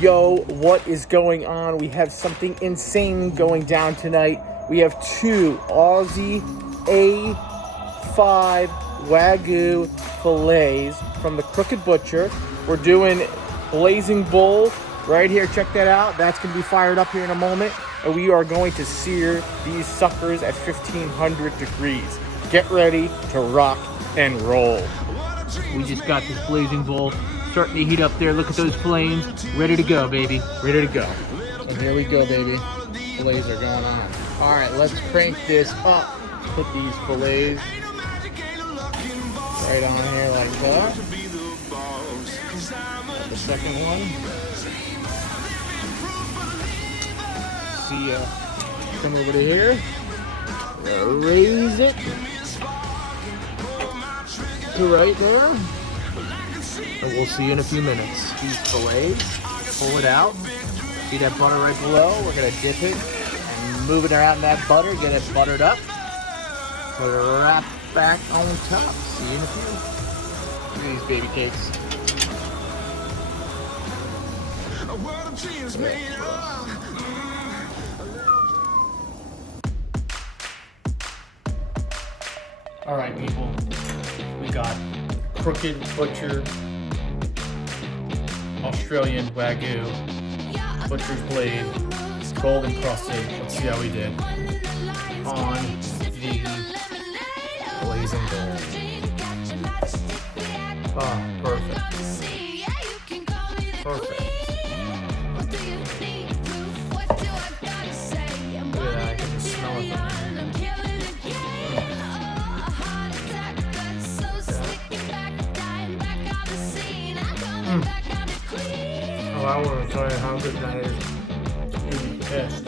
Yo, what is going on? We have something insane going down tonight. We have two Ausie A5 Wagyu filets from the Crooked Butcher. We're doing Blazing Bull right here. Check that out. That's going to be fired up here in a moment. And we are going to sear these suckers at 1500 degrees. Get ready to rock and roll. We just got this Blazing Bull starting to heat up there. Look at those flames. Ready to go, baby. Ready to go. And here we go, baby. Fillets are going on. All right, let's crank this up. Put these fillets right on here like that. Got the second one. See, come over to here. Raise it to right there. And we'll see you in a few minutes. These fillets, pull it out. See that butter right below? We're gonna dip it and move it around that butter, get it buttered up. Put it right back on top. See you in a few. Look at these baby cakes. All right, people. We got Crooked Butcher Australian Wagyu Butcher's Blade Golden Crusted. Let's see how we did on the Blazing Bull. Oh, perfect. Perfect. Look at that, I can just smell it from here. Oh, I want to tell you how good that is. You'd be pissed.